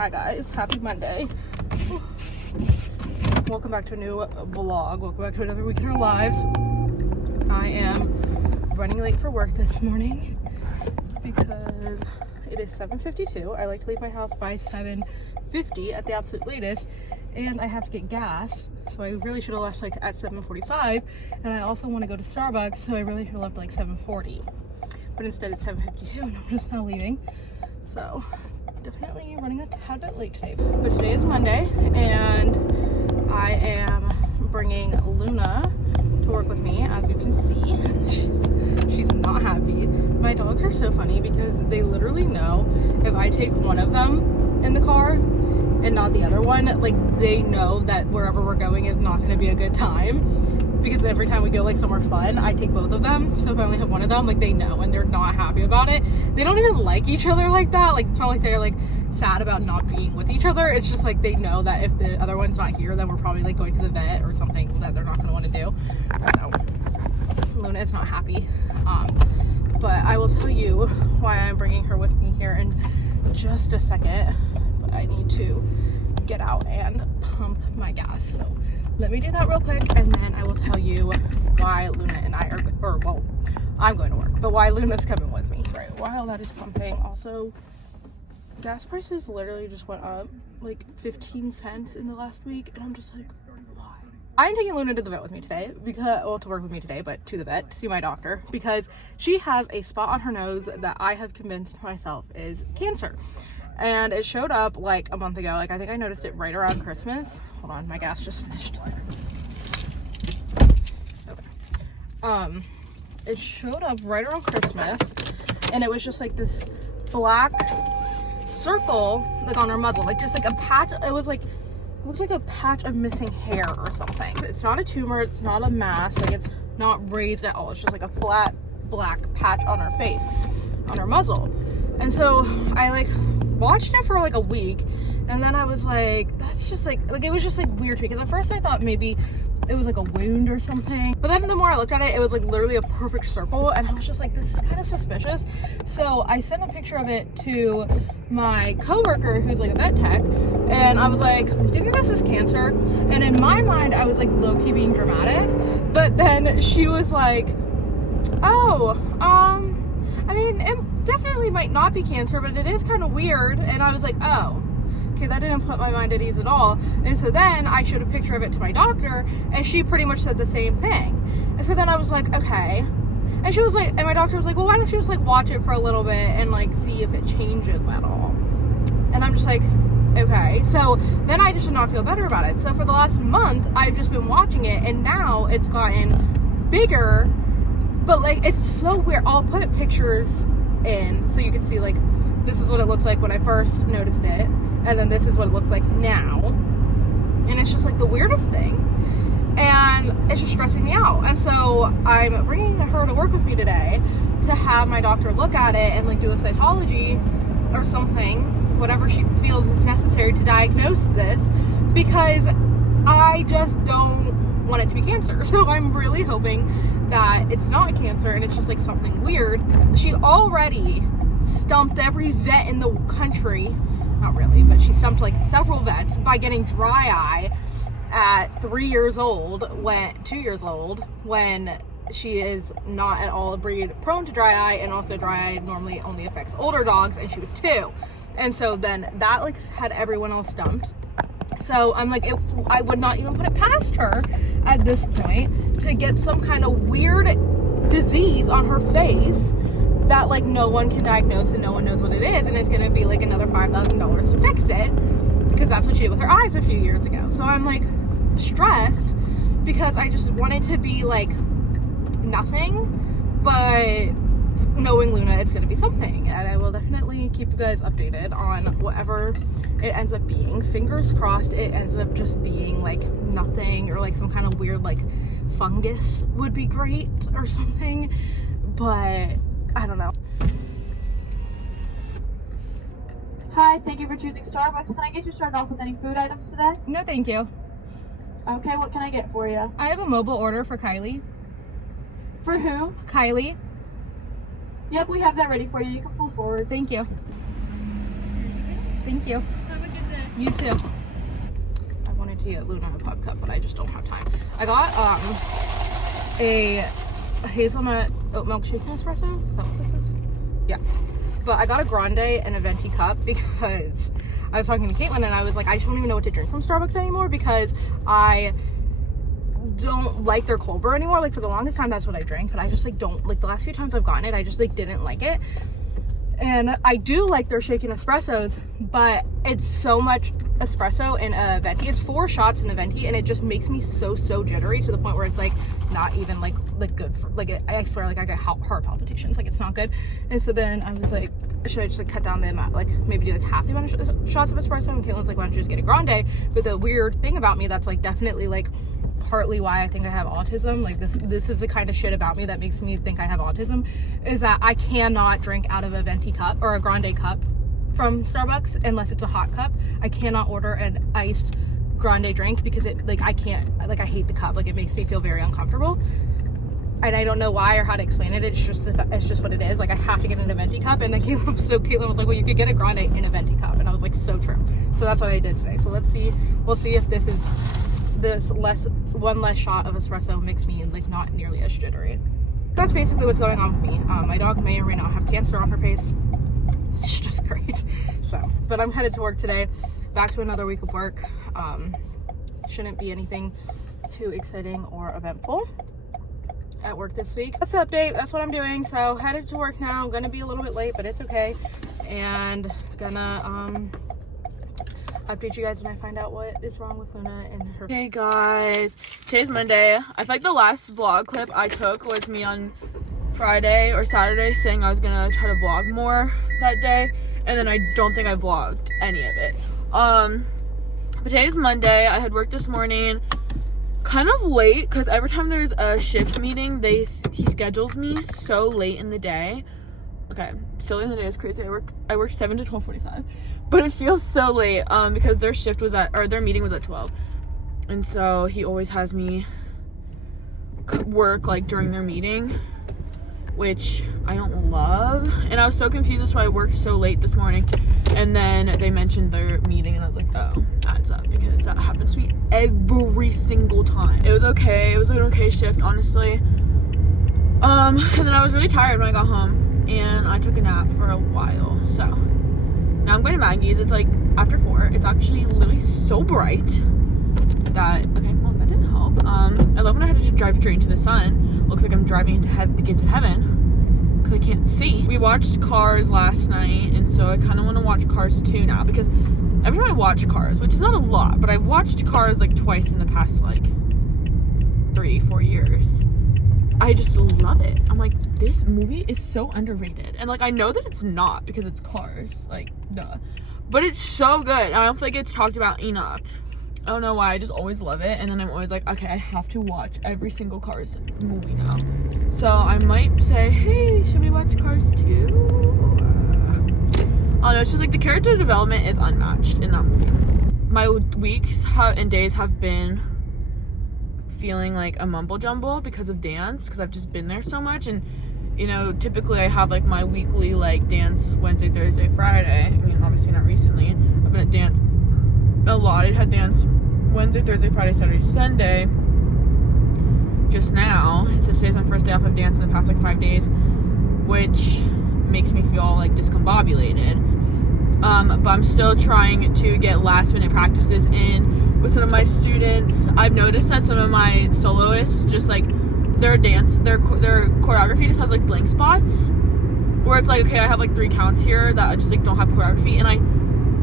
Hi guys, happy Monday. Whew. Welcome back to a new vlog. Welcome back to another week in our lives. I am running late for work this morning because it is 7:52. I like to leave my house by 7:50 at the absolute latest, and I have to get gas, so I really should have left like at 7:45, and I also want to go to Starbucks, so I really should have left like 7:40, but instead it's 7:52 and I'm just now leaving. So definitely running a tad bit late today, but today is Monday and I am bringing Luna to work with me. As you can see, she's not happy. My dogs are so funny because they literally know if I take one of them in the car and not the other one, like they know that wherever we're going is not going to be a good time, because every time we go like somewhere fun, I take both of them. So if I only have one of them, like they know and they're not happy about it. They don't even like each other like that. Like it's not like they're like sad about not being with each other. It's just like they know that if the other one's not here, then we're probably like going to the vet or something that they're not going to want to do. So Luna is not happy. But I will tell you why I'm bringing her with me here in just a second. But I need to get out and pump my gas. So let me do that real quick, and then I will tell you why Luna and I are, or well, I'm going to work, but why Luna's coming with me. Right, while that is pumping, also, gas prices literally just went up like 15 cents in the last week, and I'm just like, why? I'm taking Luna to the vet with me today, because, well, to work with me today, but to the vet, to see my doctor, because she has a spot on her nose that I have convinced myself is cancer. And it showed up like a month ago. Like I think I noticed it right around Christmas. Hold on, my gas just finished. Okay. It showed up right around Christmas, and it was just like this black circle like on her muzzle, like just like a patch. It was like, looks like a patch of missing hair or something. It's not a tumor, it's not a mass, like it's not raised at all. It's just like a flat black patch on her face, on her muzzle. And so I like watched it for like a week, and then I was like, that's just like it was just like weird to me, because at first I thought maybe it was like a wound or something, but then the more I looked at it, it was like literally a perfect circle, and I was just like, this is kind of suspicious. So I sent a picture of it to my coworker who's like a vet tech, and I was like, do you think this is cancer? And in my mind I was like low-key being dramatic, but then she was like, oh, I mean, it definitely might not be cancer, but it is kind of weird. And I was like, oh, okay, that didn't put my mind at ease at all. And so then I showed a picture of it to my doctor, and she pretty much said the same thing. And so then I was like, okay. And she was like, and my doctor was like, well, why don't you just like watch it for a little bit and like see if it changes at all? And I'm just like, okay. So then I just did not feel better about it. So for the last month, I've just been watching it, and now it's gotten bigger. But like, it's so weird. I'll put pictures in so you can see like, this is what it looked like when I first noticed it, and then this is what it looks like now. And it's just like the weirdest thing, and it's just stressing me out. And so I'm bringing her to work with me today to have my doctor look at it and like do a cytology or something, whatever she feels is necessary to diagnose this, because I just don't want it to be cancer. So I'm really hoping that it's not cancer and it's just like something weird. She already stumped every vet in the country, not really, but she stumped like several vets by getting dry eye at 2 years old, when she is not at all a breed prone to dry eye, and also dry eye normally only affects older dogs, and she was 2. And so then that like had everyone else stumped. So I'm like, I would not even put it past her at this point to get some kind of weird disease on her face that like no one can diagnose and no one knows what it is, and it's gonna be like another $5,000 to fix it, because that's what she did with her eyes a few years ago. So I'm like stressed because I just want it to be like nothing, but knowing Luna, it's gonna be something, and I will definitely keep you guys updated on whatever it ends up being. Fingers crossed it ends up just being like nothing, or like some kind of weird like fungus would be great or something, but I don't know. Hi, thank you for choosing Starbucks. Can I get you started off with any food items today? No, thank you. Okay, what can I get for you? I have a mobile order for Kylie. For who? Kylie. Yep, we have that ready for you. You can pull forward. Thank you. Thank you. Have a good You too. I wanted to get Luna a pop cup, but I just don't have time. I got a hazelnut oat milk shaken espresso. Is that what this is? Yeah. But I got a grande and a venti cup because I was talking to Katelyn and I was like, I just don't even know what to drink from Starbucks anymore because I don't like their cold brew anymore. Like for the longest time that's what I drank, but I just like don't like the last few times I've gotten it, I just like didn't like it. And I do like their shaken espressos, but it's so much espresso in a venti. It's 4 shots in a venti and it just makes me so jittery to the point where it's like not even like good for like I swear like I get heart palpitations, like it's not good. And so then I was like, should I just like cut down the amount, like maybe do like half the amount of shots of espresso? And Katelyn's like, why don't you just get a grande? But the weird thing about me that's like definitely like partly why I think I have autism, like this is the kind of shit about me that makes me think I have autism, is that I cannot drink out of a venti cup or a grande cup from Starbucks unless it's a hot cup. I cannot order an iced grande drink because it like I can't, like I hate the cup, like it makes me feel very uncomfortable. And I don't know why or how to explain it. It's just what it is. Like I have to get in a venti cup. And then Katelyn was like, well, you could get a grande in a venti cup. And I was like, so true. So that's what I did today. So let's see. We'll see if this one less shot of espresso makes me like not nearly as jittery. That's basically what's going on with me. My dog may or may not have cancer on her face. It's just great. So, but I'm headed to work today. Back to another week of work. Shouldn't be anything too exciting or eventful at work this week. That's the update. That's what I'm doing. So headed to work now. I'm gonna be a little bit late, but it's okay. And gonna update you guys when I find out what is wrong with Luna and her. Hey guys, today's Monday. I feel like the last vlog clip I took was me on Friday or Saturday saying I was gonna try to vlog more that day, and then I don't think I vlogged any of it. But today's Monday. I had work this morning kind of late because every time there's a shift meeting he schedules me so late in the day. Okay, so late in the day is crazy. I work 7 to 12:45, but it feels so late because their meeting was at 12, and so he always has me work like during their meeting, which I don't love. And I was so confused, that's why I worked so late this morning. And then they mentioned their meeting and I was like, oh, adds up, because that happens to me every single time. It was okay. It was an okay shift, honestly. And then I was really tired when I got home and I took a nap for a while. So now I'm going to Maggie's. It's like after 4. It's actually literally so bright that, okay, well, that didn't help. I love when I had to just drive straight into the sun. Looks like I'm driving into the gates of heaven because I can't see. We watched Cars last night, and so I kind of want to watch Cars 2 now, because every time I watch Cars, which is not a lot, but I've watched Cars like twice in the past like 3-4 years, I just love it. I'm like, this movie is so underrated. And like, I know that it's not because it's Cars, like, duh, but it's so good. I don't think it's talked about enough. I don't know why, I just always love it. And then I'm always like, okay, I have to watch every single Cars movie now. So I might say, hey, should we watch Cars 2? I don't know, it's just like the character development is unmatched in that movie. My weeks and days have been feeling like a mumble jumble because of dance, because I've just been there so much. And you know, typically I have like my weekly like dance Wednesday, Thursday, Friday. I mean, obviously not recently. I've been at dance a lot. I had dance Wednesday, Thursday, Friday, Saturday, Sunday. Just now, so today's my first day off of dance in the past like 5 days, which makes me feel like discombobulated. But I'm still trying to get last minute practices in with some of my students. I've noticed that some of my soloists just like their choreography just has like blank spots where it's like, okay, I have like 3 counts here that I just like don't have choreography, and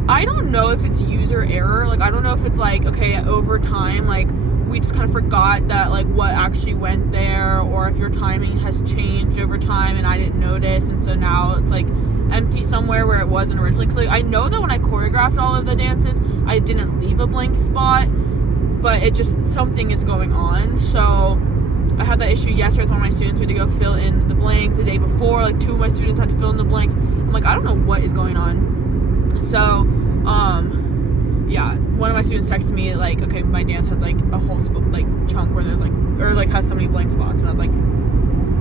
I don't know if it's user error. Like, I don't know if it's like, okay, over time, like we just kind of forgot that like what actually went there, or if your timing has changed over time and I didn't notice, and so now it's like empty somewhere where it wasn't originally. So like, I know that when I choreographed all of the dances, I didn't leave a blank spot, but it just, something is going on. So I had that issue yesterday with one of my students. We had to go fill in the blank the day before. Like 2 of my students had to fill in the blanks. I'm like, I don't know what is going on. So yeah, one of my students texted me like, okay, my dance has like a whole like chunk where there's like, or like has so many blank spots, and I was like,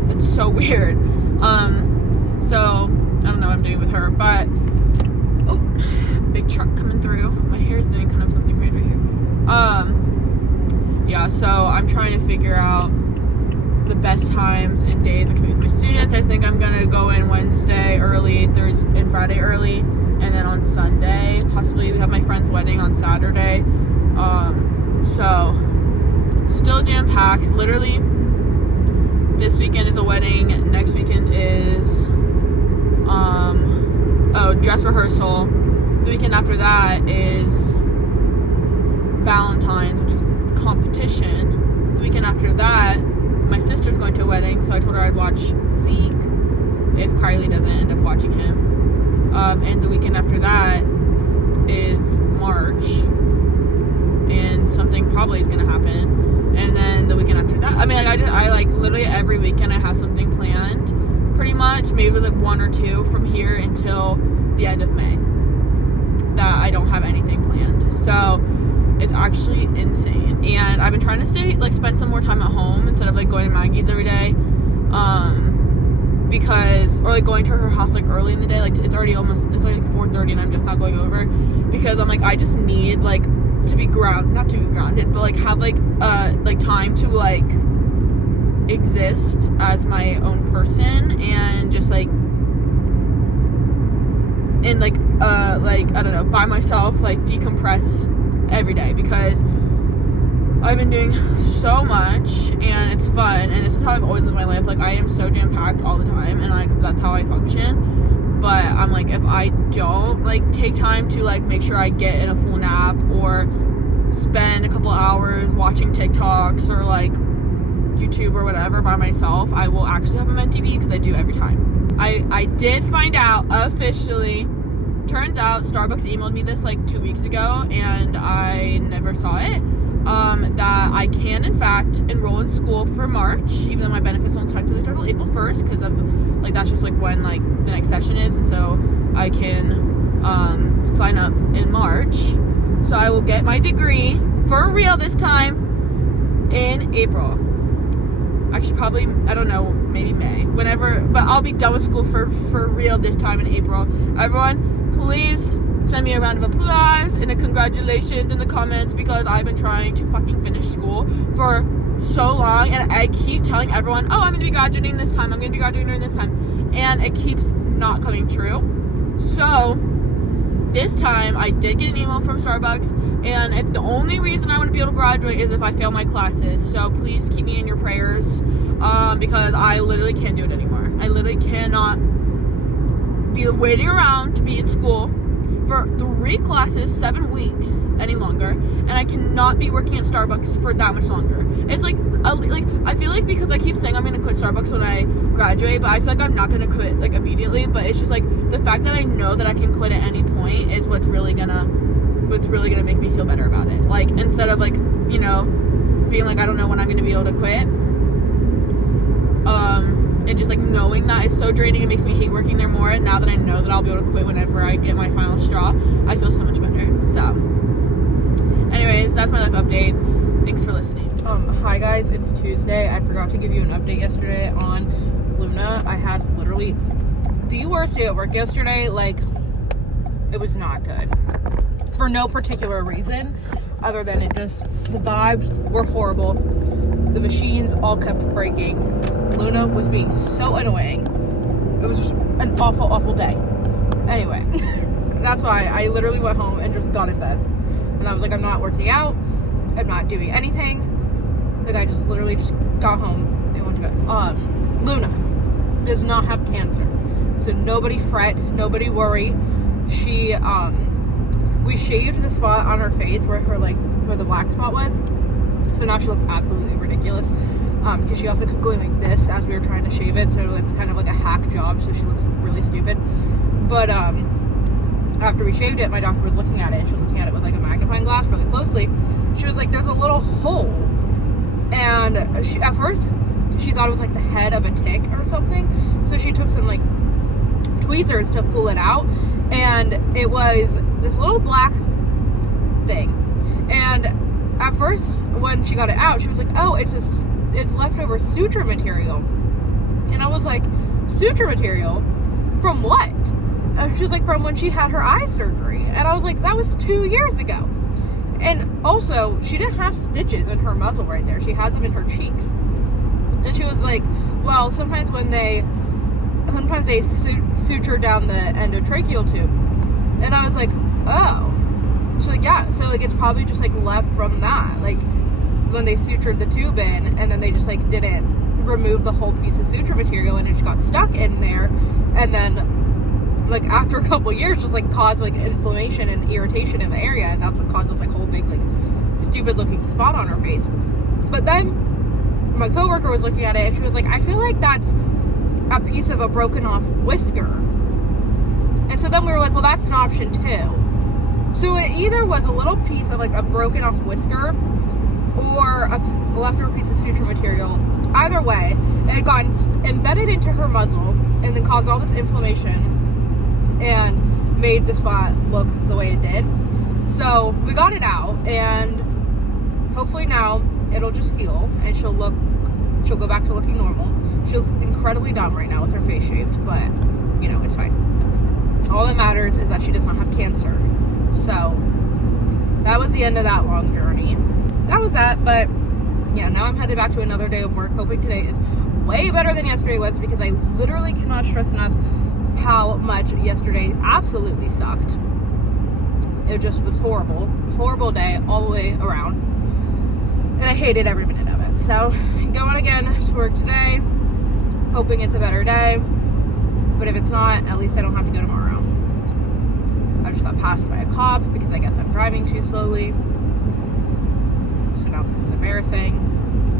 that's so weird. So I don't know what I'm doing with her, but oh, big truck coming through. My hair's trying to figure out the best times and days I can be with my students. I think I'm gonna go in Wednesday early, Thursday and Friday early, and then on Sunday possibly we have my friend's wedding on Saturday. So still jam-packed. Literally this weekend is a wedding, next weekend is dress rehearsal. The weekend after that is Valentine's, which is competition. The weekend after that, my sister's going to a wedding, so I told her I'd watch Zeke if Kylie doesn't end up watching him. And the weekend after that is March, and something probably is gonna happen. And then the weekend after that, I mean, like, I like literally every weekend I have something planned, pretty much. Maybe there's like 1 or 2 from here until the end of May that I don't have anything planned. So it's actually insane. And I've been trying to spend some more time at home instead of like going to Maggie's every day. Because, or like going to her house like early in the day. Like it's like 4:30 and I'm just not going over, because I'm like, I just need like to be not to be grounded, but like have like time to like exist as my own person, and just like in like I don't know, by myself, like decompress every day, because I've been doing so much and it's fun, and this is how I've always lived my life. Like I am so jam-packed all the time, and like that's how I function. But I'm like, if I don't like take time to like make sure I get in a full nap or spend a couple hours watching TikToks or like YouTube or whatever by myself, I will actually have a mentee bee, because I do every time. I did find out officially. Turns out Starbucks emailed me this like 2 weeks ago and I never saw it. That I can in fact enroll in school for March, even though my benefits don't technically start until April 1st, because of like that's just like when like the next session is, and so I can sign up in March. So I will get my degree for real this time in April. Actually, probably, I don't know, maybe May, whenever, but I'll be done with school for real this time in April. Everyone, please send me a round of applause and a congratulations in the comments, because I've been trying to fucking finish school for so long, and I keep telling everyone, oh, I'm gonna be graduating this time, I'm gonna be graduating during this time, and it keeps not coming true. So this time I did get an email from Starbucks, and if the only reason I want to be able to graduate is if I fail my classes. So please keep me in your prayers, because I literally can't do it anymore. I literally cannot be waiting around to be in school for 3 classes, 7 weeks any longer, and I cannot be working at Starbucks for that much longer. It's like I feel like, because I keep saying I'm gonna quit Starbucks when I graduate, but I feel like I'm not gonna quit like immediately. But it's just like the fact that I know that I can quit at any point is what's really gonna make me feel better about it. Like, instead of like, you know, being like, I don't know when I'm gonna be able to quit. And just like knowing that is so draining, it makes me hate working there more. And now that I know that I'll be able to quit whenever I get my final straw, I feel so much better. So anyways, that's my life update. Thanks for listening. Hi guys, it's Tuesday. I forgot to give you an update yesterday on Luna. I had literally the worst day at work yesterday. Like, it was not good for no particular reason other than the vibes were horrible. The machines all kept breaking. Luna was being so annoying. It was just an awful, awful day. Anyway, that's why I literally went home and just got in bed. And I was like, I'm not working out. I'm not doing anything. Like, I just literally just got home and went to bed. Luna does not have cancer. So nobody fret, nobody worry. We shaved the spot on her face where the black spot was. So now she looks absolutely ridiculous. Because she also kept going like this as we were trying to shave it, so it's kind of like a hack job, so she looks really stupid. But after we shaved it, my doctor was looking at it, and she was looking at it with like a magnifying glass really closely. She was like, there's a little hole, and at first she thought it was like the head of a tick or something, so she took some like tweezers to pull it out, and it was this little black thing. And at first when she got it out, she was like, oh, it's leftover suture material. And I was like, suture material? From what? And she was like, from when she had her eye surgery. And I was like, that was 2 years ago. And also, she didn't have stitches in her muzzle right there. She had them in her cheeks. And she was like, well, sometimes they suture down the endotracheal tube. And I was like, oh. She's like, yeah. So, like, it's probably just, like, left from that. Like, when they sutured the tube in, and then they just, like, didn't remove the whole piece of suture material, and it just got stuck in there. And then, like, after a couple years, just, like, caused, like, inflammation and irritation in the area. And that's what caused this, like, whole big, like, stupid-looking spot on her face. But then my coworker was looking at it, and she was like, I feel like that's a piece of a broken off whisker. And so then we were like, well, that's an option too. So it either was a little piece of like a broken off whisker or a leftover piece of suture material. Either way, it had gotten embedded into her muzzle and then caused all this inflammation and made the spot look the way it did. So we got it out, and hopefully now it'll just heal and she'll go back to looking normal. She looks incredibly dumb right now with her face shaved, but you know, it's fine. All that matters is that she does not have cancer. So that was the end of that long journey. That was that, but yeah, now I'm headed back to another day of work, hoping today is way better than yesterday was, because I literally cannot stress enough how much yesterday absolutely sucked. It just was horrible day all the way around. And I hated every minute of it. So, going again to work today, hoping it's a better day. But if it's not, at least I don't have to go tomorrow. I just got passed by a cop because I guess I'm driving too slowly. So now this is embarrassing.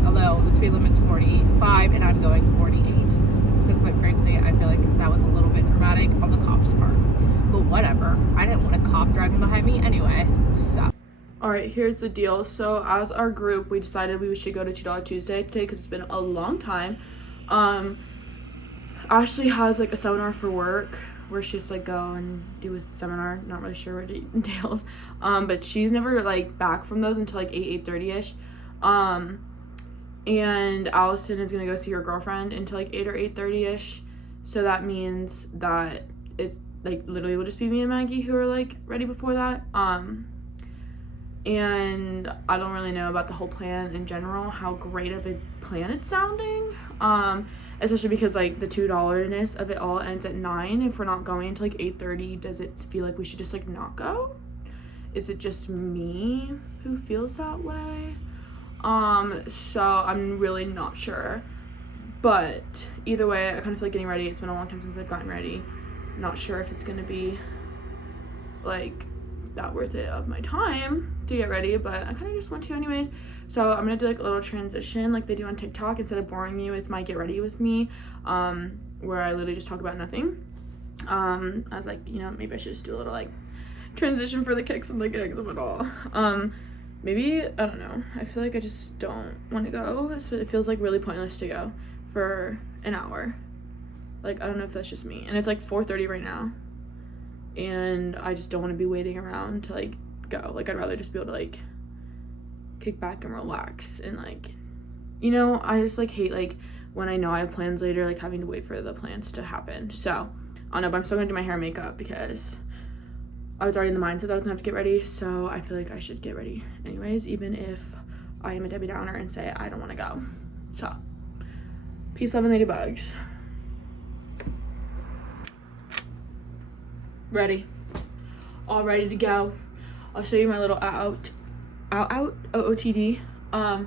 Although the speed limit's 45 and I'm going 48. So quite frankly, I feel like that was a little bit dramatic on the cop's part. But whatever. I didn't want a cop driving behind me anyway. So. Alright, here's the deal. So as our group, we decided we should go to $2 Tuesday today because it's been a long time. Ashley has like a seminar for work where she has to like go and do a seminar. Not really sure what it entails. But she's never like back from those until like 8:30ish. And Allison is gonna go see her girlfriend until like 8 or 8:30ish. So that means that it like literally will just be me and Maggie who are like ready before that. And I don't really know about the whole plan in general, how great of a plan it's sounding. Especially because like the $2-ness of it all ends at 9. If we're not going until like 8:30, does it feel like we should just like not go? Is it just me who feels that way? So I'm really not sure. But either way, I kind of feel like getting ready. It's been a long time since I've gotten ready. Not sure if it's gonna be like that worth it of my time to get ready, but I kind of just want to anyways. So I'm gonna do like a little transition like they do on TikTok instead of boring me with my get ready with me, where I literally just talk about nothing. I was like, you know, maybe I should just do a little like transition for the kicks and the gigs of it all. Maybe, I don't know, I feel like I just don't want to go. It feels like really pointless to go for an hour. Like, I don't know if that's just me. And it's like 4:30 right now, and I just don't want to be waiting around to like go. Like, I'd rather just be able to like kick back and relax and like, you know, I just like hate like when I know I have plans later, like having to wait for the plans to happen. So I don't know, but I'm still gonna do my hair and makeup because I was already in the mindset that I was gonna have to get ready. So I feel like I should get ready anyways, even if I am a Debbie Downer and say I don't want to go. So peace, love, and ladybugs. Ready, all ready to go. I'll show you my little OOTD. I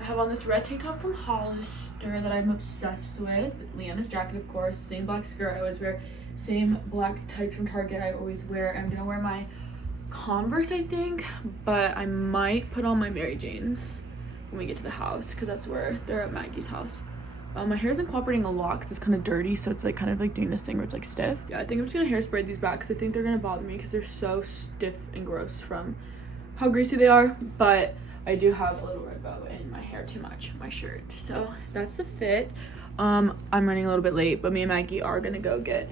have on this red tank top from Hollister that I'm obsessed with. Leanna's jacket, of course. Same black skirt I always wear. Same black tights from Target I always wear. I'm gonna wear my Converse, I think, but I might put on my Mary Janes when we get to the house because that's where they're at Maggie's house. My hair isn't cooperating a lot because it's kind of dirty, so it's like kind of like doing this thing where it's like stiff. Yeah, I think I'm just gonna hairspray these back because I think they're gonna bother me because they're so stiff and gross from how greasy they are. But I do have a little red bow in my hair too much, my shirt. So that's the fit. I'm running a little bit late, but me and Maggie are gonna go get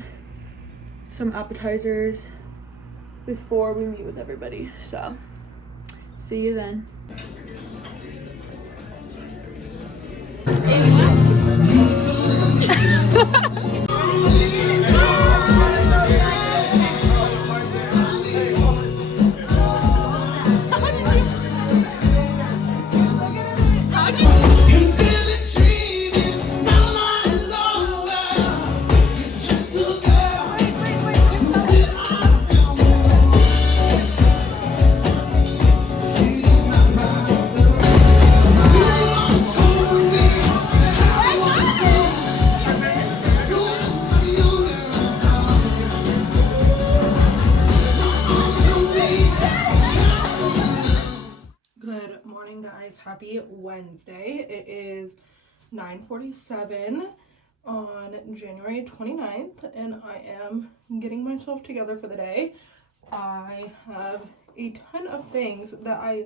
some appetizers before we meet with everybody. So see you then. morning, guys. Happy Wednesday. It is 9:47 on January 29th, and I am getting myself together for the day. I have a ton of things that I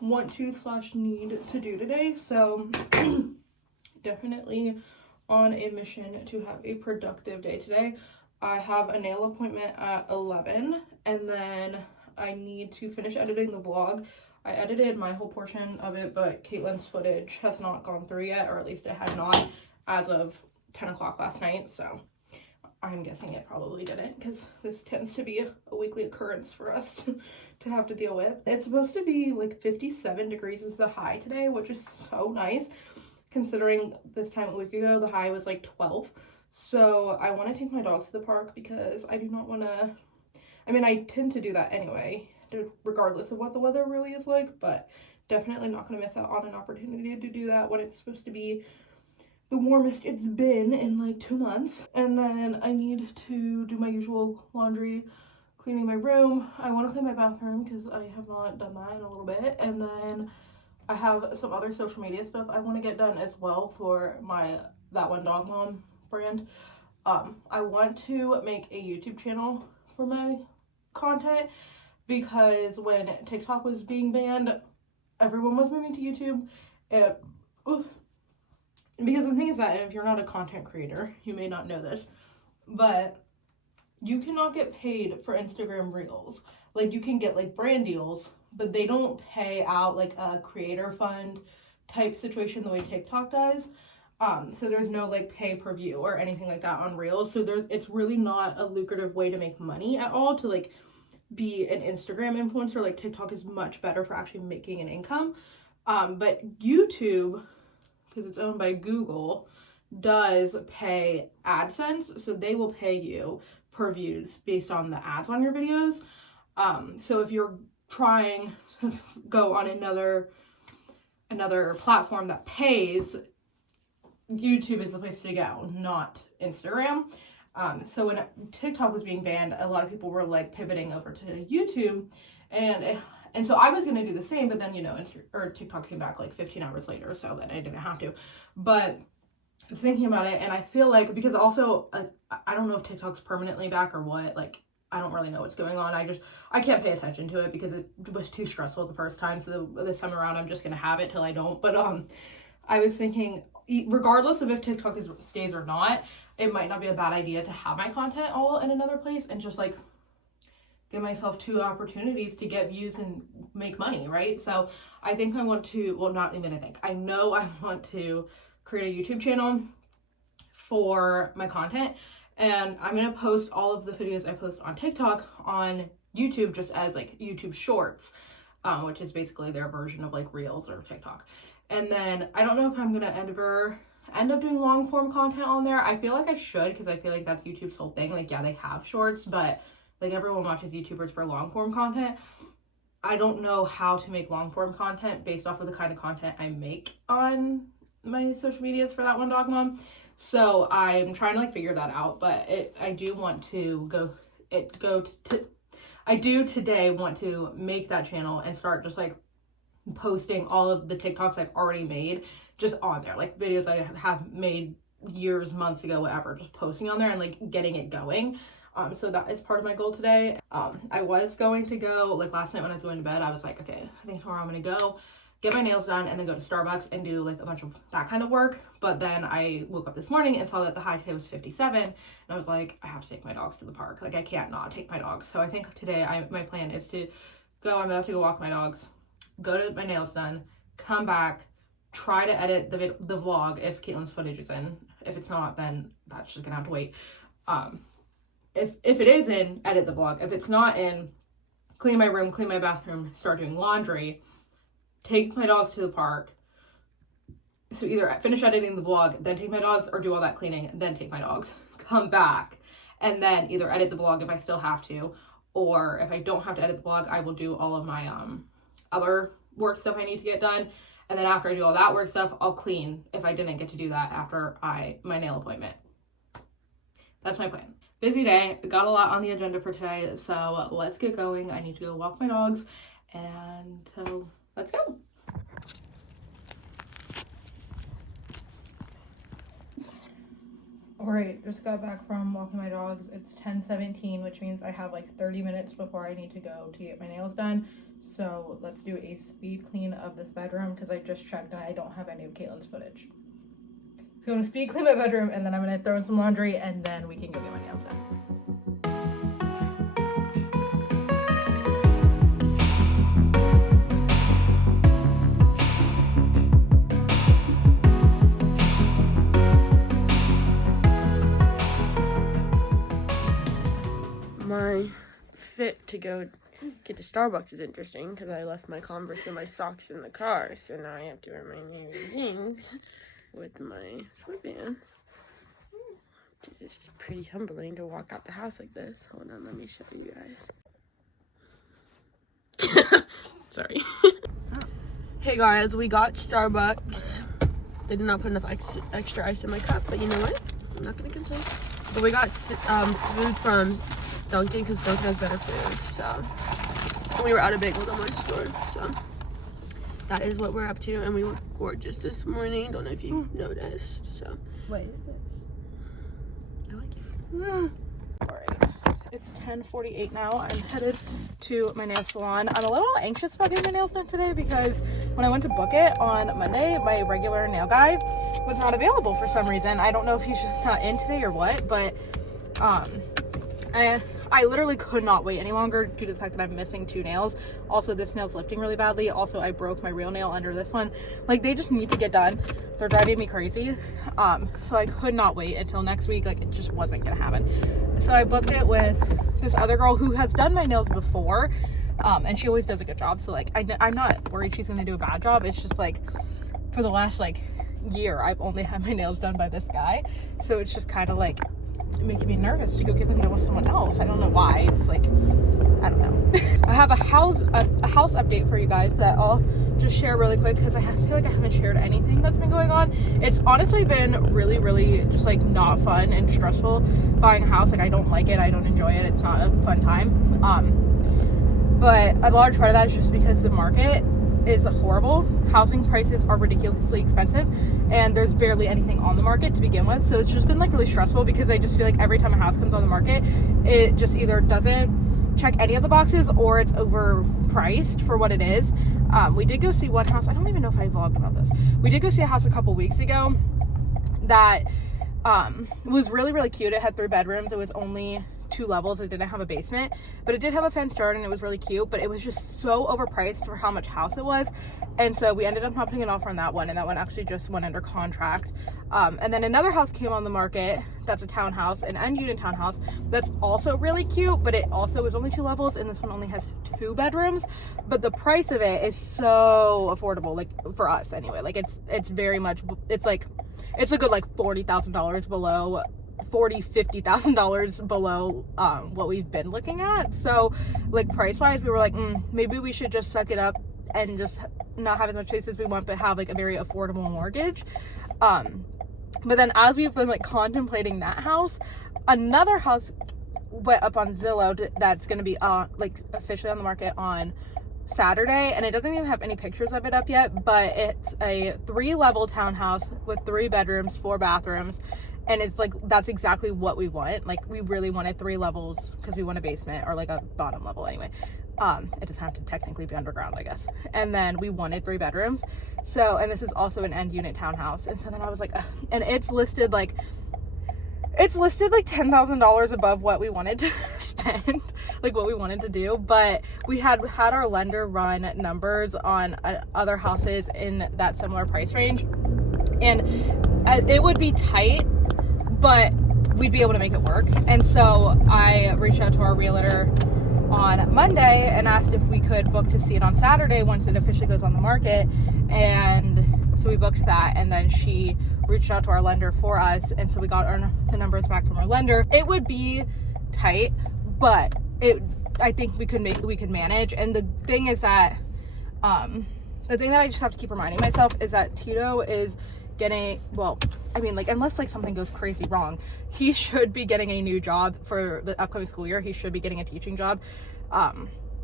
want to / need to do today, so definitely on a mission to have a productive day today. I have a nail appointment at 11, and then I need to finish editing the vlog. I edited my whole portion of it, but Katelyn's footage has not gone through yet, or at least it had not as of 10 o'clock last night, so I'm guessing it probably didn't, because this tends to be a weekly occurrence for us to have to deal with. It's supposed to be like 57 degrees is the high today, which is so nice, considering this time a week ago the high was like 12. So I want to take my dogs to the park because I do not want to, I mean, I tend to do that anyway, regardless of what the weather really is like, but definitely not going to miss out on an opportunity to do that when it's supposed to be the warmest it's been in like 2 months. And then I need to do my usual laundry, cleaning my room. I want to clean my bathroom because I have not done that in a little bit. And then I have some other social media stuff I want to get done as well for my That One Dog Mom brand. I want to make a YouTube channel for my content because when TikTok was being banned, everyone was moving to YouTube, and because the thing is that if you're not a content creator, you may not know this, but you cannot get paid for Instagram Reels. Like, you can get like brand deals, but they don't pay out like a creator fund type situation the way TikTok does. So there's no like pay per view or anything like that on Reels. So it's really not a lucrative way to make money at all to like be an Instagram influencer. Like, TikTok is much better for actually making an income. But YouTube, because it's owned by Google, does pay AdSense. So they will pay you per views based on the ads on your videos. So if you're trying to go on another platform that pays, YouTube is the place to go, not Instagram. So when TikTok was being banned, a lot of people were like pivoting over to YouTube, and so I was going to do the same, but then, you know, TikTok came back like 15 hours later, so that I didn't have to. But I was thinking about it, and I feel like, because also, I don't know if TikTok's permanently back or what, like, I don't really know what's going on. I can't pay attention to it because it was too stressful the first time, so this time around I'm just going to have it till I don't. But I was thinking, regardless of if TikTok stays or not, it might not be a bad idea to have my content all in another place and just like give myself 2 opportunities to get views and make money, right? So I think I want to, well, not even I think, I know I want to create a YouTube channel for my content, and I'm going to post all of the videos I post on TikTok on YouTube just as like YouTube Shorts, which is basically their version of like Reels or TikTok. And then I don't know if I'm going to ever end up doing long form content on there. I feel like I should, because I feel like that's YouTube's whole thing. Like, yeah, they have shorts, but like everyone watches YouTubers for long form content. I don't know how to make long form content based off of the kind of content I make on my social medias for That One Dog Mom. So I'm trying to like figure that out, but I do today want to make that channel and start just like posting all of the TikToks I've already made just on there, like videos I have made years, months ago, whatever, just posting on there and like getting it going. So that is part of my goal today. I was going to go, like last night when I was going to bed, I was like, okay, I think tomorrow I'm gonna go get my nails done and then go to Starbucks and do like a bunch of that kind of work. But then I woke up this morning and saw that the high today was 57, and I was like, I have to take my dogs to the park. Like, I can't not take my dogs. So I think today my plan is to go, I'm about to go walk my dogs, go to my nails done, come back, try to edit the vlog if Katelyn's footage is in. If it's not, then that's just gonna have to wait. If it is in, edit the vlog. If it's not in, clean my room, clean my bathroom, start doing laundry, take my dogs to the park. So either finish editing the vlog, then take my dogs, or do all that cleaning, then take my dogs, come back, and then either edit the vlog if I still have to, or if I don't have to edit the vlog, I will do all of my other work stuff I need to get done. And then after I do all that work stuff, I'll clean if I didn't get to do that after my nail appointment. That's my plan. Busy day, got a lot on the agenda for today, so let's get going. I need to go walk my dogs, and so let's go. Alright, just got back from walking my dogs. It's 10:17, which means I have like 30 minutes before I need to go to get my nails done. So let's do a speed clean of this bedroom because I just checked and I don't have any of Katelyn's footage. So I'm gonna speed clean my bedroom and then I'm gonna throw in some laundry and then we can go get my nails done. My fit to go get to Starbucks is interesting because I left my Converse and my socks in the car, so now I have to wear my new jeans with my sweatbands. Jeez, it's just pretty humbling to walk out the house like this. Hold on, let me show you guys. Sorry. Hey guys, we got Starbucks. They did not put enough extra ice in my cup, but you know what? I'm not gonna complain. But we got food from Dunkin' because Dunkin' has better food, so we were out of bagels at my store, so that is what we're up to, and we look gorgeous this morning. Don't know if you noticed. So What is this? I like it. Alright, it's 10:48 now. I'm headed to my nail salon. I'm a little anxious about getting my nails done today because when I went to book it on Monday, my regular nail guy was not available for some reason. I don't know if he's just not in today or what, but I literally could not wait any longer due to the fact that I'm missing 2 nails. Also, this nail's lifting really badly. Also, I broke my real nail under this one. Like, they just need to get done. They're driving me crazy. So I could not wait until next week. Like, it just wasn't gonna happen. So I booked it with this other girl who has done my nails before. And she always does a good job. So, like, I'm not worried she's gonna do a bad job. It's just, like, for the last, like, year, I've only had my nails done by this guy. So it's just kind of, like, making me nervous to go get them done with someone else. I don't know why. It's like, I don't know. I have a house update for you guys that I'll just share really quick because I feel like I haven't shared anything that's been going on. It's honestly been really, really just like not fun and stressful buying a house. Like, I don't like it. I don't enjoy it. It's not a fun time. But a large part of that is just because the market is horrible. Housing prices are ridiculously expensive and there's barely anything on the market to begin with, so it's just been like really stressful because I just feel like every time a house comes on the market, it just either doesn't check any of the boxes or it's overpriced for what it is. We did go see one house. I don't even know if I vlogged about this. We did go see a house a couple weeks ago that was really, really cute. It had 3 bedrooms. It was only 2 levels. It didn't have a basement, but it did have a fenced yard and it was really cute, but it was just so overpriced for how much house it was. And so we ended up not putting an offer on that one, and that one actually just went under contract. And then another house came on the market that's a townhouse, an end unit townhouse that's also really cute, but it also is only 2 levels, and this one only has 2 bedrooms, but the price of it is so affordable, like for us anyway. Like it's very much, it's a good like $40,000 below, $50,000 below what we've been looking at. So like price wise, we were like, maybe we should just suck it up and just not have as much space as we want, but have like a very affordable mortgage. But then as we've been like contemplating that house, another house went up on Zillow that's going to be like officially on the market on Saturday, and it doesn't even have any pictures of it up yet, but it's a 3-level townhouse with 3 bedrooms, 4 bathrooms. And it's like, that's exactly what we want. Like, we really wanted 3 levels because we want a basement or like a bottom level anyway. It doesn't have to technically be underground, I guess. And then we wanted 3 bedrooms. So, and this is also an end unit townhouse. And so then I was like, and it's listed like $10,000 above what we wanted to spend, like what we wanted to do. But we had our lender run numbers on other houses in that similar price range. And it would be tight, but we'd be able to make it work. And so I reached out to our realtor on Monday and asked if we could book to see it on Saturday once it officially goes on the market. And so we booked that, and then she reached out to our lender for us, and so we got the numbers back from our lender. It would be tight, but I think we could manage. And the thing is that the thing that I just have to keep reminding myself is that Tito is getting, well, I mean, like, unless like something goes crazy wrong, he should be getting a new job for the upcoming school year. He should be getting a teaching job.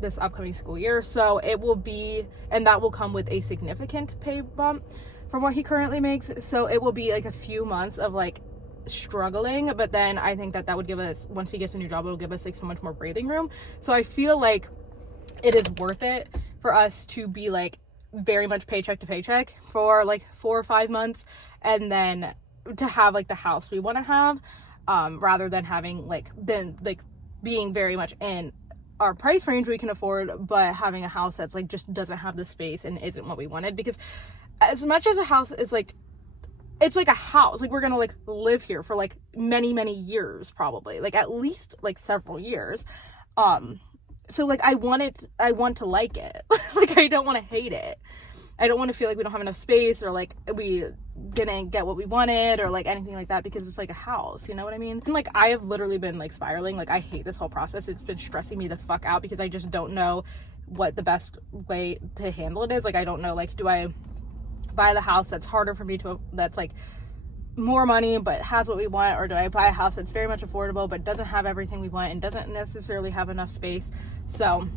this upcoming school year. So it will be, and that will come with a significant pay bump from what he currently makes. So it will be like a few months of like struggling, but then I think that would give us, once he gets a new job, it'll give us like so much more breathing room. So I feel like it is worth it for us to be like very much paycheck to paycheck for like 4 or 5 months, and then to have like the house we want to have, rather than having being very much in our price range we can afford, but having a house that's like just doesn't have the space and isn't what we wanted. Because as much as a house is like, it's like a house, like we're gonna like live here for like many years, probably like at least like several years. So like I want to like it. Like I don't want to hate it. I don't want to feel like we don't have enough space, or like we didn't get what we wanted, or like anything like that, because it's like a house, you know what I mean? And like I have literally been like spiraling. Like I hate this whole process. It's been stressing me the fuck out because I just don't know what the best way to handle it is. Like I don't know, like, do I buy the house that's harder for me to, that's like more money but has what we want, or do I buy a house that's very much affordable but doesn't have everything we want and doesn't necessarily have enough space? So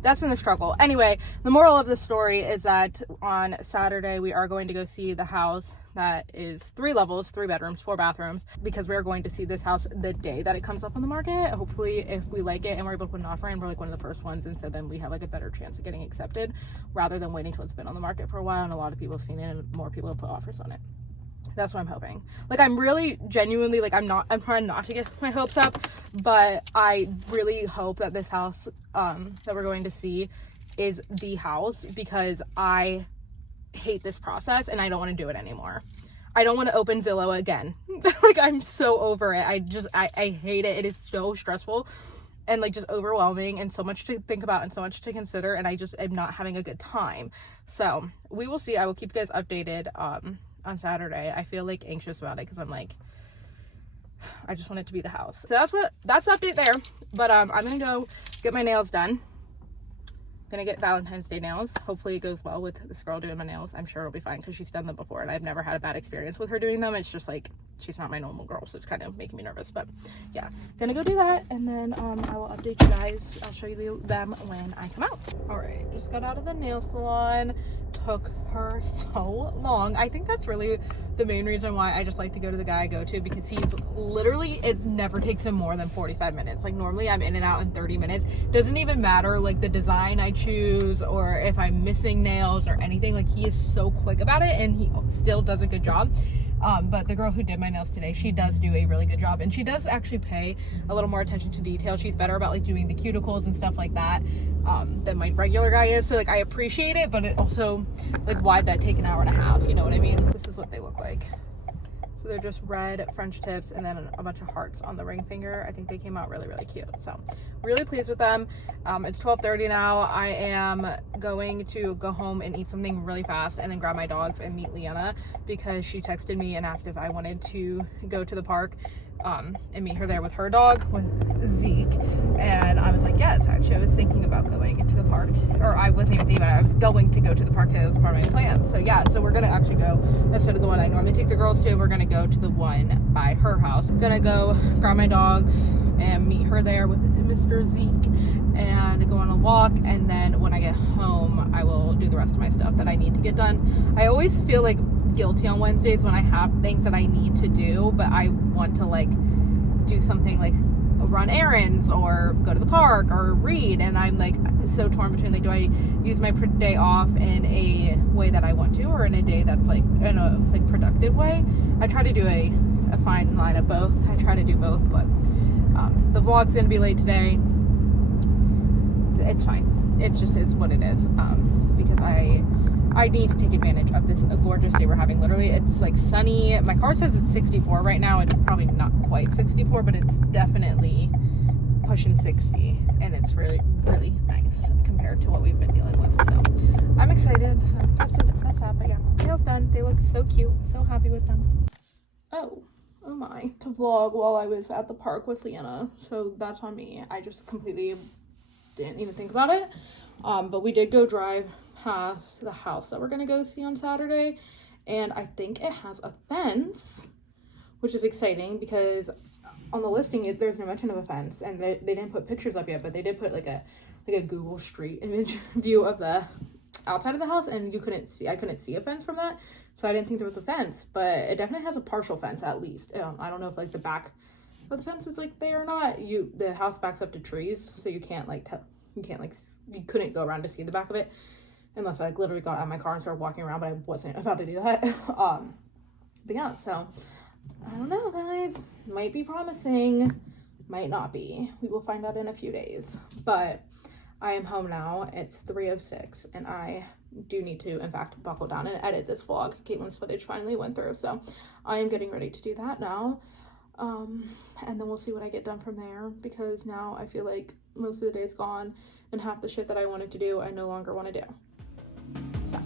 that's been the struggle. Anyway, the moral of the story is that on Saturday we are going to go see the house that is 3 levels, 3 bedrooms, 4 bathrooms, because we're going to see this house the day that it comes up on the market. Hopefully if we like it and we're able to put an offer in, we're like one of the first ones, and so then we have like a better chance of getting accepted, rather than waiting till it's been on the market for a while and a lot of people have seen it and more people have put offers on it. That's what I'm hoping. Like I'm really genuinely, like I'm trying not to get my hopes up, but I really hope that this house that we're going to see is the house, because I hate this process and I don't want to do it anymore. I don't want to open Zillow again. Like I'm so over it. I hate it. It is so stressful and like just overwhelming, and so much to think about and so much to consider, and I just am not having a good time. So we will see. I will keep you guys updated on Saturday. I feel like anxious about it because I'm like, I just want it to be the house. So that's the update there. But I'm gonna go get my nails done. Gonna get Valentine's Day nails. Hopefully it goes well with this girl doing my nails. I'm sure it'll be fine because she's done them before and I've never had a bad experience with her doing them. It's just like, she's not my normal girl, so it's kind of making me nervous. But yeah, gonna go do that, and then I will update you guys. I'll show you them when I come out. All right, just got out of the nail salon. Took her so long. I think that's really the main reason why I just like to go to the guy I go to, because he's literally, it never takes him more than 45 minutes. Like normally I'm in and out in 30 minutes. Doesn't even matter like the design I choose or if I'm missing nails or anything. Like he is so quick about it, and he still does a good job. But the girl who did my nails today, she does do a really good job, and she does actually pay a little more attention to detail. She's better about like doing the cuticles and stuff like that than my regular guy is. So like I appreciate it, but it also, like, why'd that take an hour and a half? You know what I mean? This is what they look like. So they're just red French tips and then a bunch of hearts on the ring finger. I think they came out really cute. So really pleased with them. It's 12:30 now. I am going to go home and eat something really fast and then grab my dogs and meet Leanna, because she texted me and asked if I wanted to go to the park and meet her there with her dog, with Zeke. And I was like, yes, actually I was thinking about going into the park, or I wasn't even thinking about it, I was going to go to the park today. That was part of my plan. So yeah, so we're gonna actually go, instead of the one I normally take the girls to, we're gonna go to the one by her house. I'm gonna go grab my dogs and meet her there with Mr. Zeke and go on a walk, and then when I get home I will do the rest of my stuff that I need to get done. I always feel like guilty on Wednesdays when I have things that I need to do, but I want to like do something like run errands or go to the park or read, and I'm like so torn between like, do I use my day off in a way that I want to, or in a day that's like in a like productive way. I try to do a fine line of both. I try to do both, but the vlog's gonna be late today. It's fine. It just is what it is, because I need to take advantage of this gorgeous day we're having. Literally, it's like sunny. My car says it's 64 right now. It's probably not quite 64, but it's definitely pushing 60, and it's really nice compared to what we've been dealing with. So I'm excited. So that's happening. Yeah, nails done. They look so cute. So happy with them. Oh my, to vlog while I was at the park with Leanna. So that's on me. I just completely didn't even think about it. But we did go drive past the house that we're gonna go see on Saturday, and I think it has a fence, which is exciting because on the listing there's no mention of a fence, and they didn't put pictures up yet, but they did put like a like a Google Street image view of the outside of the house, and I couldn't see a fence from that, so I didn't think there was a fence, but it definitely has a partial fence at least. I don't know if like the back of the fence is like there or not. The house backs up to trees, so you can't like you couldn't go around to see the back of it unless I like literally got out of my car and started walking around, but I wasn't about to do that. But yeah, so I don't know, guys. Might be promising, might not be. We will find out in a few days. But I am home now. It's 3:06, and I do need to, in fact, buckle down and edit this vlog. Katelyn's footage finally went through, so I am getting ready to do that now. And then we'll see what I get done from there, because now I feel like most of the day is gone, and half the shit that I wanted to do, I no longer want to do. So.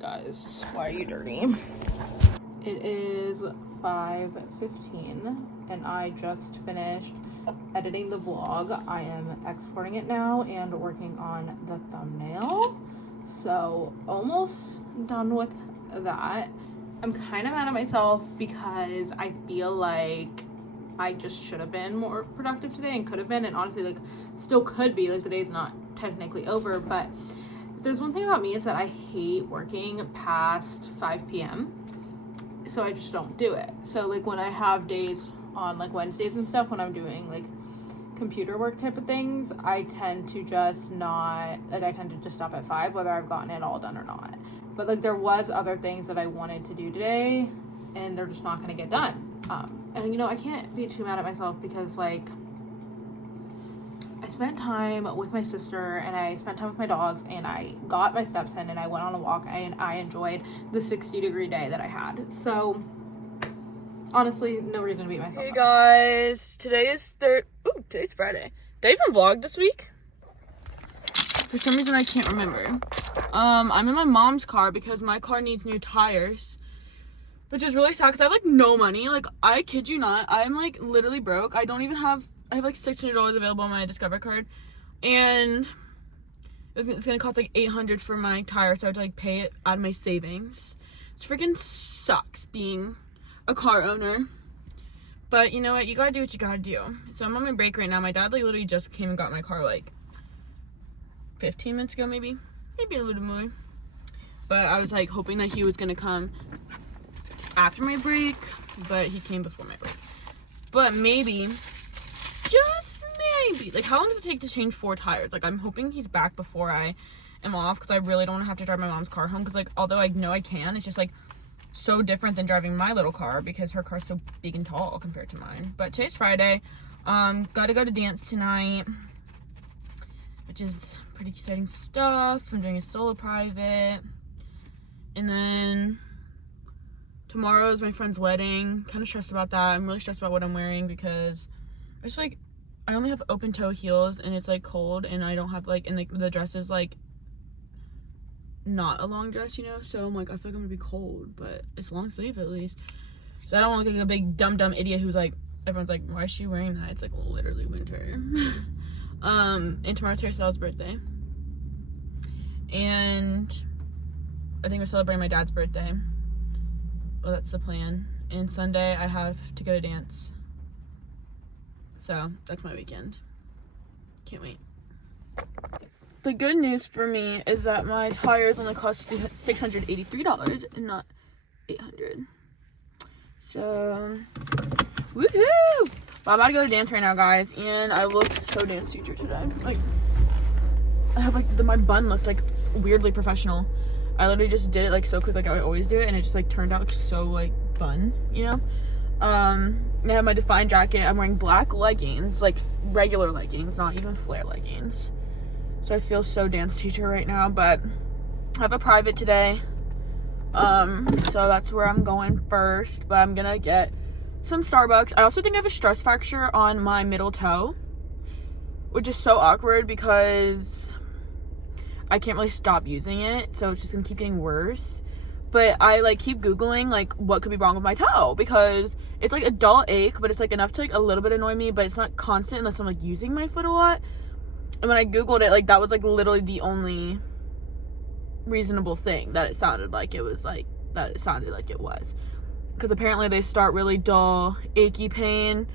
Guys, why are you dirty? It is 5:15 and I just finished editing the vlog. I am exporting it now and working on the thumbnail, so almost done with that. I'm kind of mad at myself because I feel like I just should have been more productive today, and could have been, and honestly like still could be, like the day's not technically over, but there's one thing about me is that I hate working past 5 p.m. so I just don't do it. So like when I have days on like Wednesdays and stuff, when I'm doing like computer work type of things, I tend to just not, like I tend to just stop at 5 whether I've gotten it all done or not. But like there was other things that I wanted to do today and they're just not going to get done. And you know, I can't be too mad at myself because like I spent time with my sister and I spent time with my dogs and I got my steps in and I went on a walk and I enjoyed the 60-degree day that I had. So honestly, no reason to beat myself up. Hey up. guys, today's Friday. Did I even vlog this week? For some reason I can't remember. I'm in my mom's car because my car needs new tires, which is really sad because I have like no money. Like I kid you not, I'm like literally broke. I have like $600 available on my Discover card, and it's gonna cost like $800 for my tire, so I have to like pay it out of my savings. It freaking sucks being a car owner, but you know what, you gotta do what you gotta do. So I'm on my break right now. My dad like literally just came and got my car like 15 minutes ago, maybe a little more, but I was like hoping that he was gonna come after my break, but he came before my break. But maybe, just maybe, like how long does it take to change 4 tires? Like I'm hoping he's back before I am off, because I really don't want to have to drive my mom's car home, because like although I know I can, it's just like so different than driving my little car because her car's so big and tall compared to mine. But today's Friday. Gotta go to dance tonight, which is pretty exciting stuff. I'm doing a solo private, and then tomorrow is my friend's wedding. Kind of stressed about that. I'm really stressed about what I'm wearing because it's like I only have open toe heels and it's like cold, and I don't have like, and the dress is like not a long dress, you know, so I'm like, I feel like I'm gonna be cold, but it's long sleeve at least, so I don't look like a big dumb idiot who's like, everyone's like, why is she wearing that? It's like literally winter. And tomorrow's Hairstyle's birthday, and I think we're celebrating my dad's birthday. Well, that's the plan. And Sunday I have to go to dance, so that's my weekend. Can't wait. The good news for me is that my tires only cost $683 and not $800. So, woohoo! Well, I'm about to go to dance right now, guys, and I look so dance teacher today. Like, I have like my bun looked like weirdly professional. I literally just did it like so quick, like I always do it, and it just like turned out like so like fun, you know. I have my Define jacket. I'm wearing black leggings, like regular leggings, not even flare leggings. So I feel so dance teacher right now, but I have a private today. So that's where I'm going first, but I'm gonna get some Starbucks. I also think I have a stress fracture on my middle toe, which is so awkward because I can't really stop using it, so it's just gonna keep getting worse. But I like keep Googling like what could be wrong with my toe, because it's like a dull ache, but it's like enough to like a little bit annoy me, but it's not constant unless I'm like using my foot a lot. And when I Googled it, like, that was, like, literally the only reasonable thing that it sounded like it was, like, that it sounded like it was. Because apparently they start really dull, achy pain,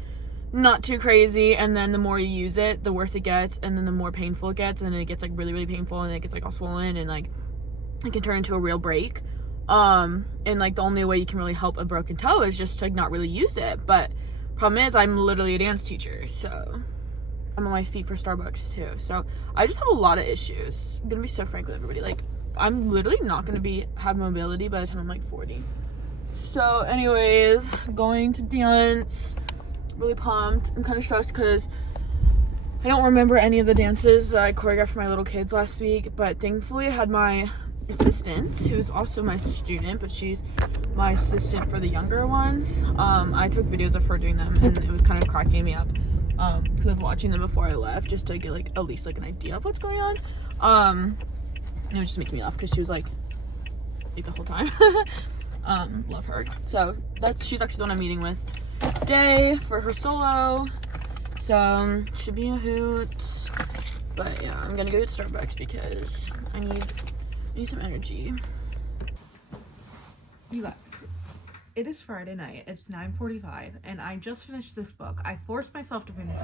not too crazy, and then the more you use it, the worse it gets, and then the more painful it gets, and then it gets, like, really, really painful, and it gets, like, all swollen, and, like, it can turn into a real break. And, like, the only way you can really help a broken toe is just to, like, not really use it. But problem is, I'm literally a dance teacher, so I'm on my feet for Starbucks, too. So I just have a lot of issues. I'm gonna be so frank with everybody. Like, I'm literally not gonna have mobility by the time I'm, like, 40. So, anyways, going to dance. Really pumped. I'm kind of stressed because I don't remember any of the dances that I choreographed for my little kids last week, but thankfully I had my assistant, who's also my student, but she's my assistant for the younger ones. I took videos of her doing them, and it was kind of cracking me up because I was watching them before I left just to get, like, at least, like, an idea of what's going on. It was just making me laugh because she was like the whole time. Love her. So she's actually the one I'm meeting with today for her solo. So should be a hoot. But yeah, I'm gonna go get Starbucks because I need some energy. You guys, it is Friday night. It's 9:45, and I just finished this book. I forced myself to finish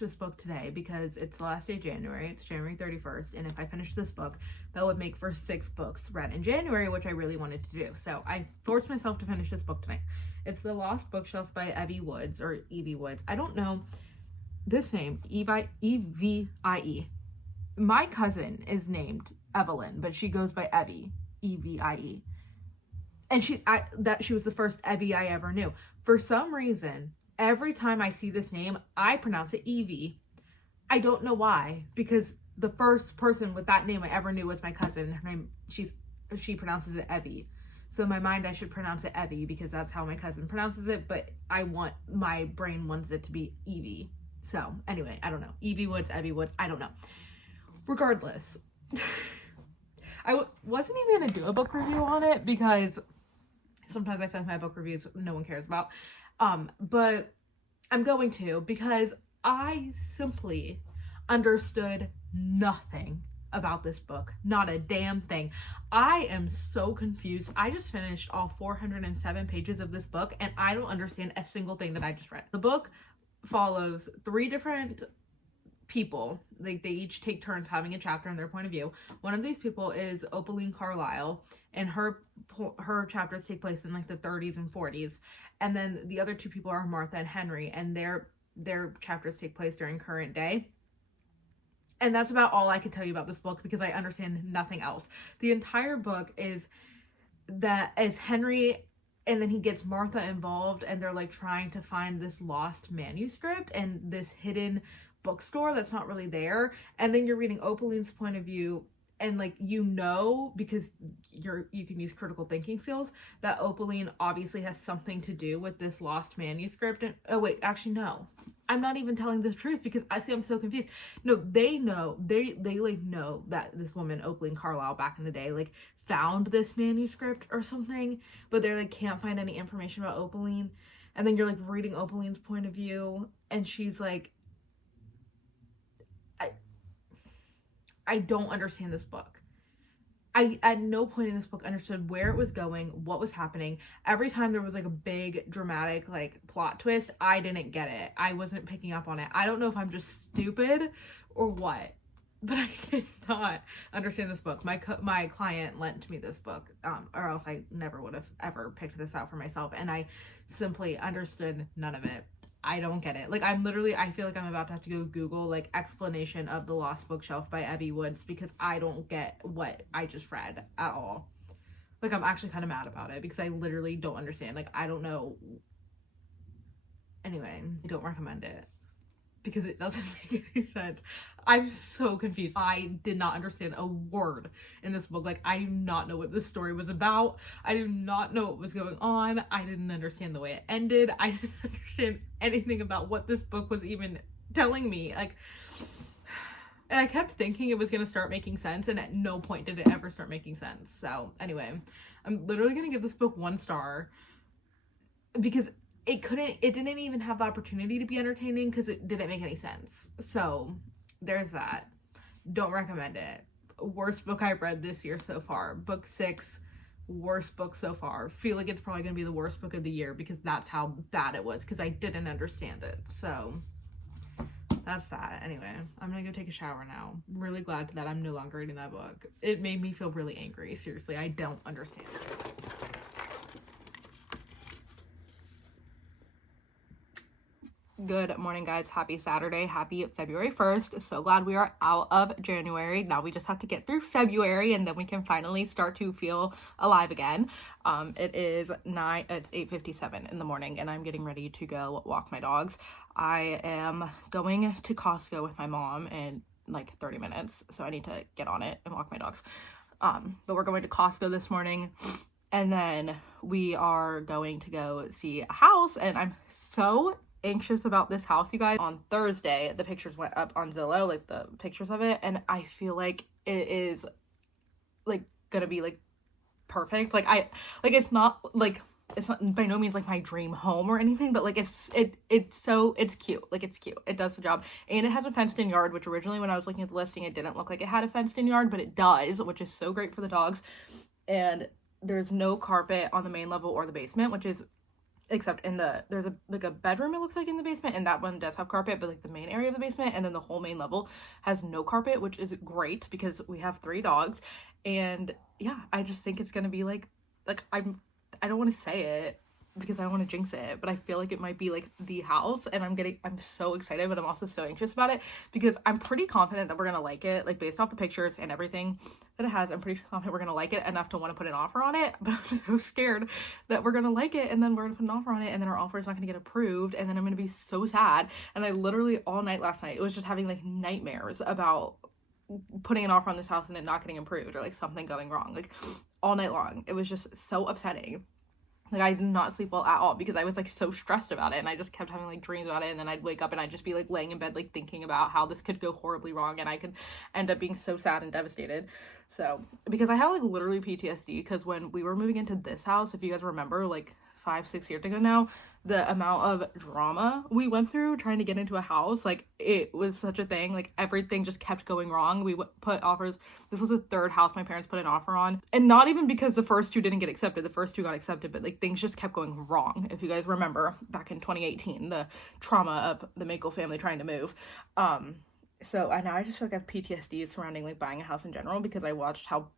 this book. Today because it's the last day of January. It's January 31st, and if I finish this book, that would make for 6 books read in January, which I really wanted to do. So I forced myself to finish this book tonight. It's The Lost Bookshelf by Evie Woods, or Evie Woods. I don't know this name, Evie. My cousin is named Evelyn, but she goes by Evie, Evie. And she was the first Evie I ever knew. For some reason, every time I see this name, I pronounce it Evie. I don't know why, because the first person with that name I ever knew was my cousin. Her name, she pronounces it Evie. So in my mind, I should pronounce it Evie because that's how my cousin pronounces it, but my brain wants it to be Evie. So anyway, I don't know. Evie Woods, Evie Woods, I don't know. Regardless, I wasn't even going to do a book review on it because sometimes I feel like my book reviews no one cares about. But I'm going to because I simply understood nothing about this book. Not a damn thing. I am so confused. I just finished all 407 pages of this book, and I don't understand a single thing that I just read. The book follows 3 different people. Like, they each take turns having a chapter in their point of view. One of these people is Opaline Carlisle, and her chapters take place in, like, the 30s and 40s. And then the other 2 people are Martha and Henry, and their chapters take place during current day. And that's about all I could tell you about this book because I understand nothing else. The entire book is Henry, and then he gets Martha involved, and they're, like, trying to find this lost manuscript and this hidden bookstore that's not really there. And then you're reading Opaline's point of view, and, like, because you can use critical thinking skills, that Opaline obviously has something to do with this lost manuscript. And oh wait, actually no, I'm not even telling the truth because I'm so confused. No, they know that this woman, Opaline Carlisle, back in the day, like, found this manuscript or something, but they're like can't find any information about Opaline. And then you're, like, reading Opaline's point of view, and she's like, I don't understand this book. I at no point in this book understood where it was going, what was happening. Every time there was, like, a big dramatic, like, plot twist, I didn't get it. I wasn't picking up on it. I don't know if I'm just stupid or what, but I did not understand this book. My client lent me this book, or else I never would have ever picked this out for myself, and I simply understood none of it. I don't get it. Like, I feel like I'm about to have to go Google, like, explanation of The Lost Bookshelf by Evie Woods because I don't get what I just read at all. Like, I'm actually kind of mad about it because I literally don't understand. Like, I don't know. Anyway, I don't recommend it because it doesn't make any sense. I'm so confused. I did not understand a word in this book. Like, I do not know what this story was about. I do not know what was going on. I didn't understand the way it ended. I didn't understand anything about what this book was even telling me. Like, and I kept thinking it was going to start making sense, and at no point did it ever start making sense. So anyway, I'm literally going to give this book 1 star because it didn't even have the opportunity to be entertaining because it didn't make any sense. So there's that. Don't recommend it. Worst book I've read this year so far. Book 6, worst book so far. Feel like it's probably gonna be the worst book of the year because that's how bad it was, because I didn't understand it. So that's that. Anyway, I'm gonna go take a shower now. Really glad that I'm no longer reading that book. It made me feel really angry. Seriously, I don't understand it. Good morning, guys. Happy Saturday. Happy February 1st. So glad we are out of January. Now we just have to get through February and then we can finally start to feel alive again. It's 8:57 in the morning and I'm getting ready to go walk my dogs. I am going to Costco with my mom in like 30 minutes. So I need to get on it and walk my dogs. But we're going to Costco this morning and then we are going to go see a house, and I'm so anxious about this house, you guys. On Thursday the pictures went up on Zillow, like the pictures of it, and I feel like it is like gonna be like perfect. It's not by no means like my dream home or anything, but like it's cute. Like it's cute, it does the job, and it has a fenced in yard, which originally when I was looking at the listing it didn't look like it had a fenced in yard, but it does, which is so great for the dogs. And there's no carpet on the main level or the basement, which is, except in there's a bedroom, it looks like, in the basement, and that one does have carpet, but like the main area of the basement and then the whole main level has no carpet, which is great because we have 3 dogs. And yeah, I just think it's gonna be like I don't want to say it because I don't want to jinx it, but I feel like it might be like the house, and I'm so excited, but I'm also so anxious about it because I'm pretty confident that we're gonna like it, like based off the pictures and everything that it has. I'm pretty confident we're gonna like it enough to want to put an offer on it, but I'm so scared that we're gonna like it and then we're gonna put an offer on it and then our offer is not gonna get approved, and then I'm gonna be so sad. And I literally all night last night, it was just having like nightmares about putting an offer on this house and it not getting approved or like something going wrong, like all night long. It was just so upsetting. Like I did not sleep well at all because I was like so stressed about it, and I just kept having like dreams about it, and then I'd wake up and I'd just be like laying in bed like thinking about how this could go horribly wrong and I could end up being so sad and devastated. So because I have like literally PTSD, because when we were moving into this house, if you guys remember, like 5-6 years ago now, the amount of drama we went through trying to get into a house, like it was such a thing. Like everything just kept going wrong. We put offers. This was the 3rd house my parents put an offer on, and not even because the first 2 didn't get accepted. The first 2 got accepted, but like things just kept going wrong. If you guys remember back in 2018, the trauma of the Mako family trying to move. So and now I just feel like I have PTSD surrounding like buying a house in general, because I watched how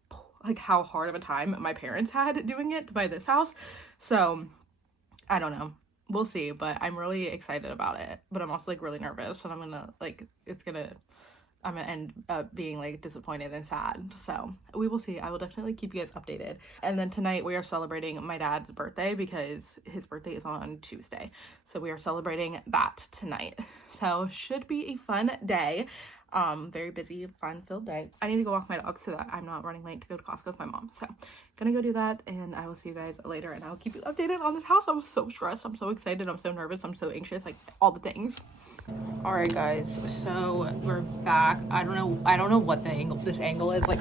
hard of a time my parents had doing it to buy this house. So I don't know. We'll see, but I'm really excited about it. But I'm also like really nervous, and I'm gonna end up being like disappointed and sad. So we will see. I will definitely keep you guys updated. And then tonight we are celebrating my dad's birthday because his birthday is on Tuesday. So we are celebrating that tonight. So should be a fun day. Very busy, fun-filled day. I need to go walk my dog so that I'm not running late to go to Costco with my mom. So gonna go do that, and I will see you guys later, and I'll keep you updated on this house. I'm so stressed, I'm so excited, I'm so nervous, I'm so anxious, like all the things. All right, guys, so we're back. I don't know what this angle is like.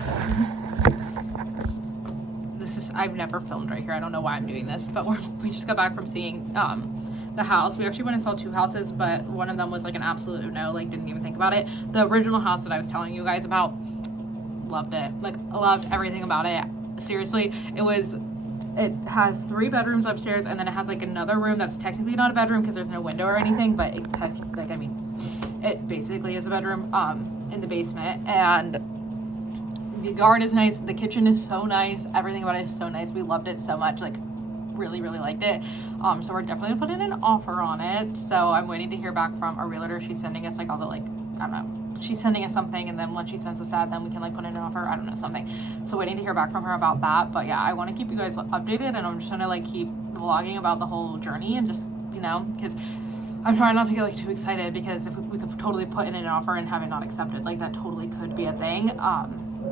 I've never filmed right here. I don't know why I'm doing this, but we just got back from seeing the house. We actually went and saw 2 houses, but one of them was like an absolute no, like didn't even think about it. The original house that I was telling you guys about, loved it. Like loved everything about it. Seriously, it has 3 bedrooms upstairs, and then it has like another room that's technically not a bedroom because there's no window or anything, but it basically is a bedroom in the basement. And the yard is nice, the kitchen is so nice, everything about it is so nice. We loved it so much, like really liked it. So we're definitely gonna put in an offer on it. So I'm waiting to hear back from our realtor. She's sending us like all the I don't know, she's sending us something, and then once she sends us that, then we can like put in an offer. I don't know, something. So waiting to hear back from her about that. But yeah, I want to keep you guys updated, and I'm just gonna like keep vlogging about the whole journey, and just, you know, because I'm trying not to get like too excited, because if we could totally put in an offer and have it not accepted, like that totally could be a thing.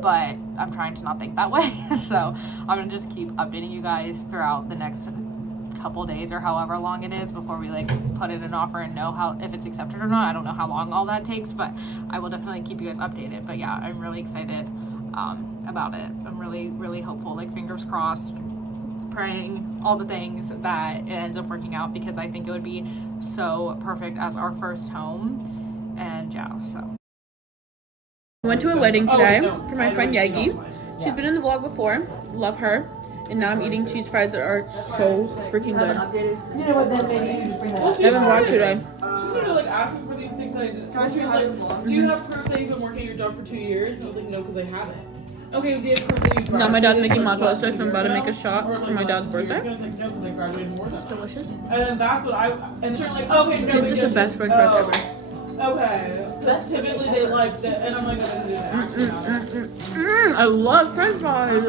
But I'm trying to not think that way. So I'm gonna just keep updating you guys throughout the next couple days or however long it is before we like put in an offer and know if it's accepted or not. I don't know how long all that takes, but I will definitely keep you guys updated. But yeah, I'm really excited about it. I'm really hopeful, like fingers crossed. praying all the things that it ends up working out, because I think it would be so perfect as our first home. And yeah, so. Went to a wedding today for my friend Yagi. She's been in the vlog before. Love her. And now I'm eating cheese fries that are so freaking good. You know what, then maybe you just bring that up. I haven't vlogged today. She started like asking for these things. Like, she was like, "Do you have proof that you've been working your job for 2 years?" And I was like, "No, because I haven't." Okay, do you have proof that you? Now my dad's making mozzarella sticks. I'm about to make a shot for my dad's birthday. It's delicious. And then that's what and they're like, "Okay, no." This is the best french fries ever. Okay, that's typically they like that, and I'm like, I love french fries.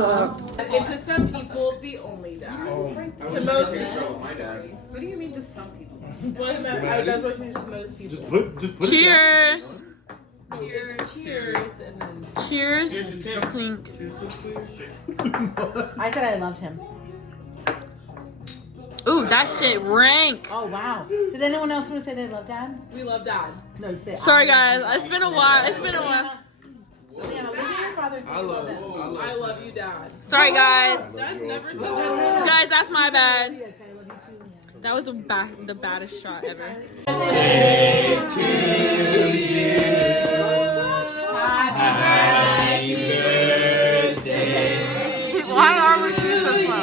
And to some people, the only dad. To most people. What do you mean to some people? Well, that's what I mean to most people. Just put Cheers. Cheers, and then. Cheers. Clink. I said I loved him. Ooh, that shit rank. Oh wow. Did anyone else want to say they love Dad? We love dad. No, you say. Sorry guys, it's been a while. It's been a while. Leanna, look at your father. I love it. I love you, dad. Sorry guys. Dad's never said that. Guys, that's my bad. That was the baddest shot ever. Why are we so slow?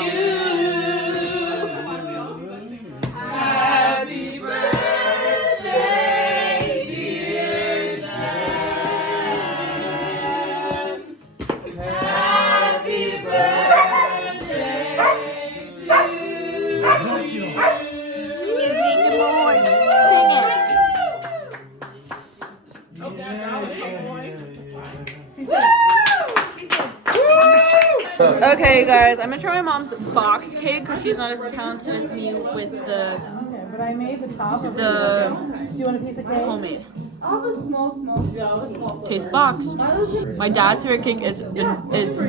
Okay, guys, I'm gonna try my mom's box cake because she's not as talented as me with the Okay, but I made the top. the Do you want a piece of cake? homemade. All the small. Taste boxed. My dad's favorite cake is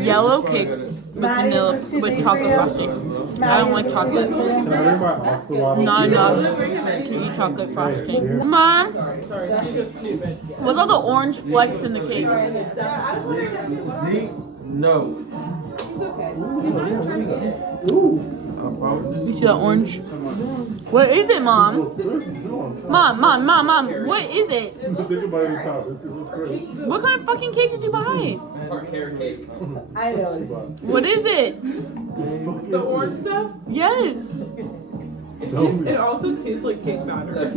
yellow cake with vanilla with chocolate frosting. I don't like chocolate. Not enough to eat chocolate frosting. Mom, what's all the orange flecks in the cake? No. You see that orange? What is it, Mom? Mom, what is it? What kind of fucking cake did you buy? Carrot cake. I know. What is it? The orange stuff? Yes. It also tastes like cake batter.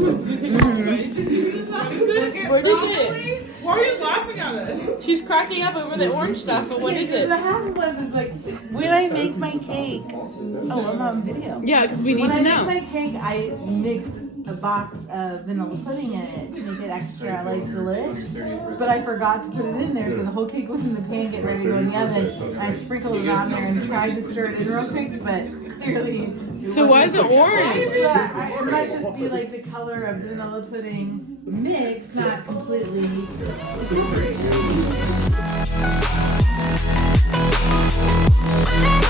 What is it? Why are you laughing at us? She's cracking up over the orange stuff, but what is it? What happened is like when I make my cake. Oh, I'm on video. Yeah, because we need When to I know. make my cake, I mix a box of vanilla pudding in it to make it extra like delish. But I forgot to put it in there, so the whole cake was in the pan getting ready to go in the oven. I sprinkled it on there and tried to stir it in real quick, but clearly. So why is it orange? It might just be like the color of the vanilla pudding mix, not completely. We'll be right back.